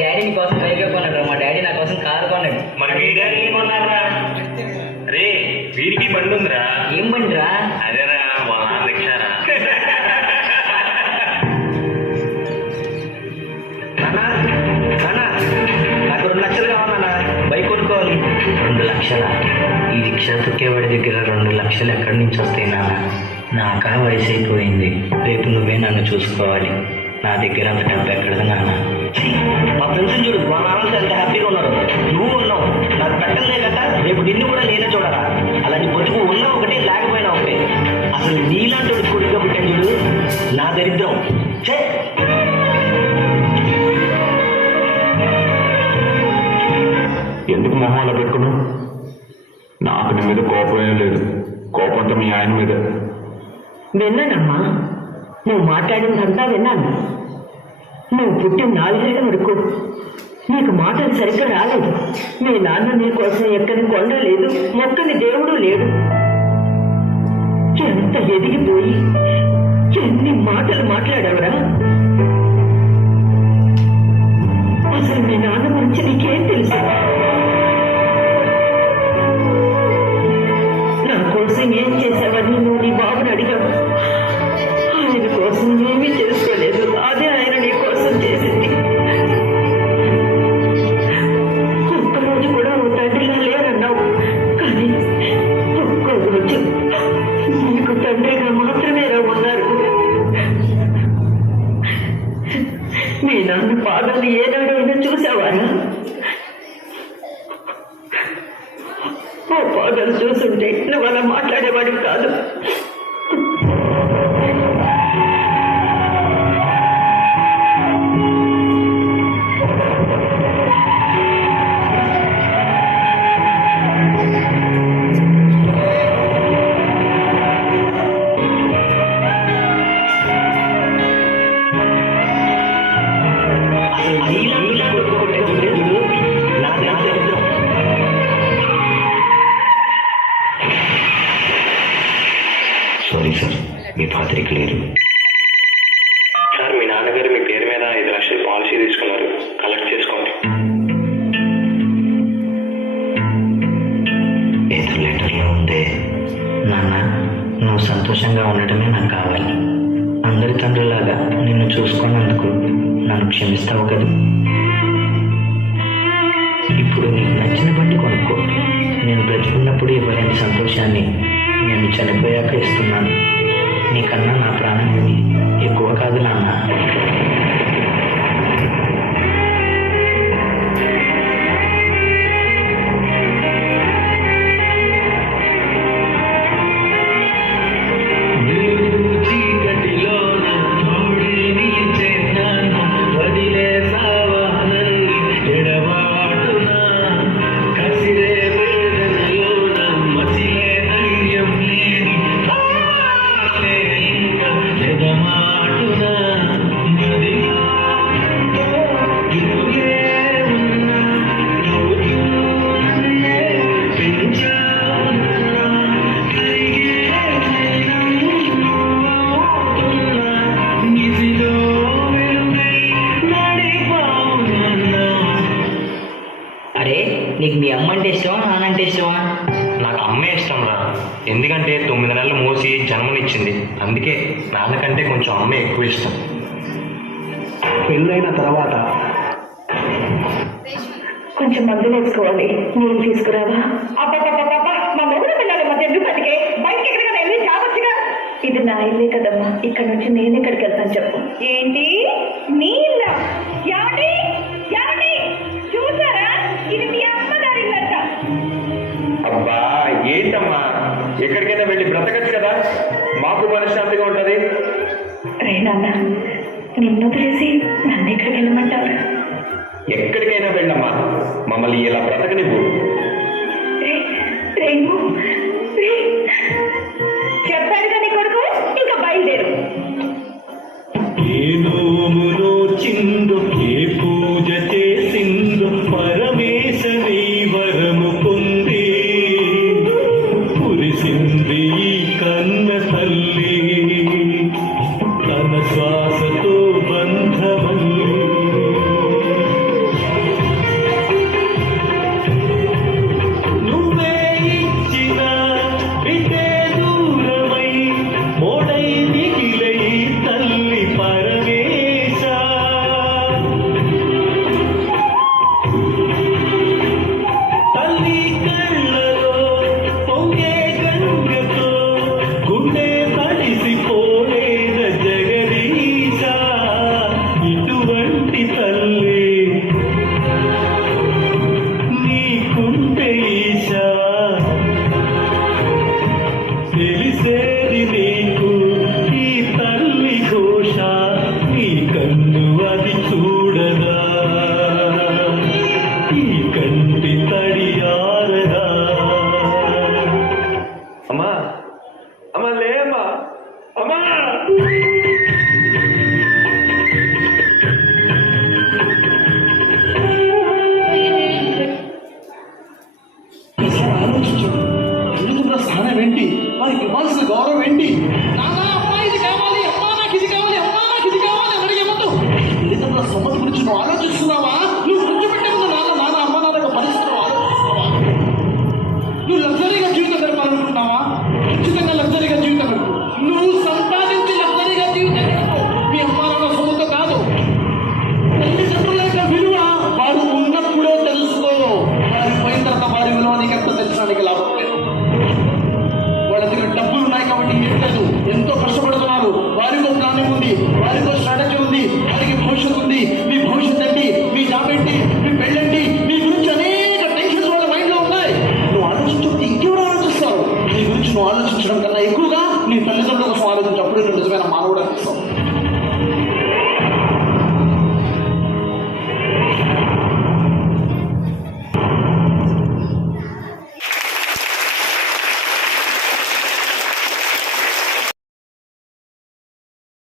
Daddy నీ కోసం బైకే కొన్నాడు, మా డాడీ నా కోసం కారు కొన్నాడు. మరి మీ డాడీ ఏం కొన్నారా? రే వీరికి బండి ఉందిరా. ఏం బండిరా? అదేరా వాళ్ళ నాన్న రిక్షారా. నాకు 2 లక్షలు కావాలన్నా, బైక్ కొనుక్కోవాలి. 2 లక్షల? ఈ రిక్షా తొక్కేవాడి దగ్గర 2 లక్షలు ఎక్కడి నుంచి వస్తాయి నాన్న? నాకా వయసు అయిపోయింది, రేపు నువ్వే నన్ను చూసుకోవాలి. నా దగ్గర అంత డబ్బు ఎక్కడది నాన్న? మా ఫ్రెండ్స్ చూడు, మా నాన్న ఎంత హ్యాపీగా ఉన్నారు. నువ్వు ఉన్నావు, నాకు పెట్టలే కదా, రేపు నిన్ను కూడా నేనే చూడాలా. అలాంటి బతుకు ఉన్నా ఒకటే, లేకపోయినా ఒకటే. అసలు నీలాంటి కొడుకుగా పుట్టాను చూడు, నా దరిద్రం. చే ఎందుకు మొహాలు పెట్టుకున్నావు? నాకు నీ మీద కోపం ఏం లేదు, కోపంతో మీ ఆయన మీద. విన్నానమ్మా, నువ్వు మాట్లాడిందంతా విన్నాను. నువ్వు పుట్టిన 4 ఏళ్ల వరకు నీకు మాటలు సరిగ్గా రాలేదు. మీ నాన్న నీ కోసం ఎక్కని కొండ లేదు, మొక్కని దేవుడు లేడు. ఎంత ఎదిగిపోయి ఎన్ని మాటలు మాట్లాడావురా? అసలు మీ నాన్న గురించి నీకేం తెలుసు? నా కోసం ఏం చేశావని నువ్వు నీ బాబుని అడిగావు. ఆయన కోసం ఏమీ చేసుకోలేదు, అదే ఆయన నీ కోసం చేసింది. ఒక్కరోజు కూడా ఓ తండ్రిగా లేరన్నావు, కానీ ఒక్కో రోజు నీకు తండ్రిగా మాత్రమే ఉన్నారు. మీ నాన్న పాదాలు ఏనాడైనా చూసావారా? ఓ పాదాలు చూస్తుంటే నువ్వు అలా మాట్లాడేవాడివి కాదు. సారీ సార్, మీ పాత్రిక లేరు. సార్ మీ నాన్నగారు మీ పేరు మీద 5 లక్షలు పాలసీ తీసుకున్నారు, కలెక్ట్ చేసుకోండి. ఏదో లెటర్లో ఉందే. నాన్న, నువ్వు సంతోషంగా ఉండటమే నాకు కావాలి. అందరి తండ్రులాగా నిన్ను చూసుకున్నందుకు నన్ను క్షమిస్తావు కదా? ఇప్పుడు నీకు నచ్చిన బండి కొనుక్కో. నేను బ్రతుకున్నప్పుడు ఇవ్వలేని సంతోషాన్ని నేను చనిపోయాక ఇస్తున్నాను. నీకన్నా నా ప్రాణం ఎక్కువ కాదు నాన్న. నీకు మీ అమ్మ అంటే ఇష్టమా, నాన్నంటే ఇష్టమా? నాకు అమ్మే ఇష్టం రా, ఎందుకంటే 9 నెలలు మోసి జన్మనిచ్చింది. అందుకే నాన్నకంటే కొంచెం అమ్మే ఎక్కువ ఇష్టం. పెళ్ళైన తర్వాత కొంచెం మందులు వేసుకోవాలి, నీళ్ళు తీసుకురావా? మా మూడు పిల్లల మధ్య ఎందుకు బతికే? బయటకి ఎక్కడికైనా వెళ్ళి చావచ్చుగా. ఇది నా ఇల్లే కదమ్మా, ఇక్కడ నుంచి నేను ఎక్కడికి వెళ్తాను చెప్పు. ఏంటి నీ ఇల్లా? ఏమండి ఏమండి, చూసారా? ఇది మీ అమ్మగారి ఇల్లంట. అబ్బా ఏంటమ్మా, ఎక్కడికైనా వెళ్ళి బ్రతకచ్చు కదా, మాకు మనశ్శాంతిగా ఉంటుంది. రే నాన్న, నిన్ను వదిలేసి నన్ను ఎక్కడికి వెళ్ళమంటారు? ఎక్కడికైనా వెళ్ళమ్మా, మమ్మల్ని ఇలా బ్రతకనివ్వు. చెప్పారు కానీ కొడుకు, ఇంకా బయలుదేరు. ఏ నోములో చిందు, ఏ పూజ చేసిందు, పరమేశని వరము పొంది పురిసింది కన్న తల్లి, తన శ్వాసతో బంధమల్లి ఆలోచించు. తల్లిదండ్రుల స్థానం ఏంటి, వారికి ఇవ్వాల్సిన గౌరవం ఏంటి? నానా అమ్మా ఇది కావాలి, అమ్మా నాకు ఇది కావాలి, అమ్మా నాకు ఇది కావాలి అని అడిగే ముందు తల్లిదండ్రుల సమ్మతి గురించి నువ్వు ఆలోచిస్తున్నావా? నువ్వు కూర్చోబెట్టే ముందు నాన్న అమ్మ నాన్న పరిస్థితులు ఆలోచిస్తున్నావా? నువ్వు లగ్జరీగా జీవితం గడపాలనుకుంటున్నావా? ఖచ్చితంగా లగ్జరీగా జీవితం గడుపు. నువ్వు సంపాదించి లగ్జరీగా జీవితం గడుపు. మీ అమ్మ నాన్న సొమ్ముతో కాదు. తల్లిదండ్రుల యొక్క విలువ వారు ఉన్నప్పుడే తెలుసుకో. వారి పోయిన తర్వాత వారి విలువ నీకు ఎంత తెలుసడానికి లాభం లేదు. వాళ్ళ దగ్గర డబ్బులు ఉన్నాయి కాబట్టి ఏం లేదు, ఎంతో కష్టపడుతున్నారు. వారికో ప్లానింగ్ ఉంది, వారికో స్ట్రాటజీ ఉంది, వారికి భవిష్యత్తు ఉంది. మీ భవిష్యత్తు ఏంటి, మీ జాబ్ ఏంటి, మీ పెళ్ళేంటి, మీ గురించి అనేక టెన్షన్స్ వాళ్ళ మైండ్లో ఉన్నాయి. నువ్వు ఆలోచించకపోతే ఇంకెవరు ఆలోచిస్తారు? నీ గురించి నువ్వు ఆలోచించడం కన్నా ఎక్కువగా నీ తల్లిదండ్రుల కోసం ఆలోచించి అప్పుడే నువ్వు నిజమైన మానవుడు అనిపిస్తావు.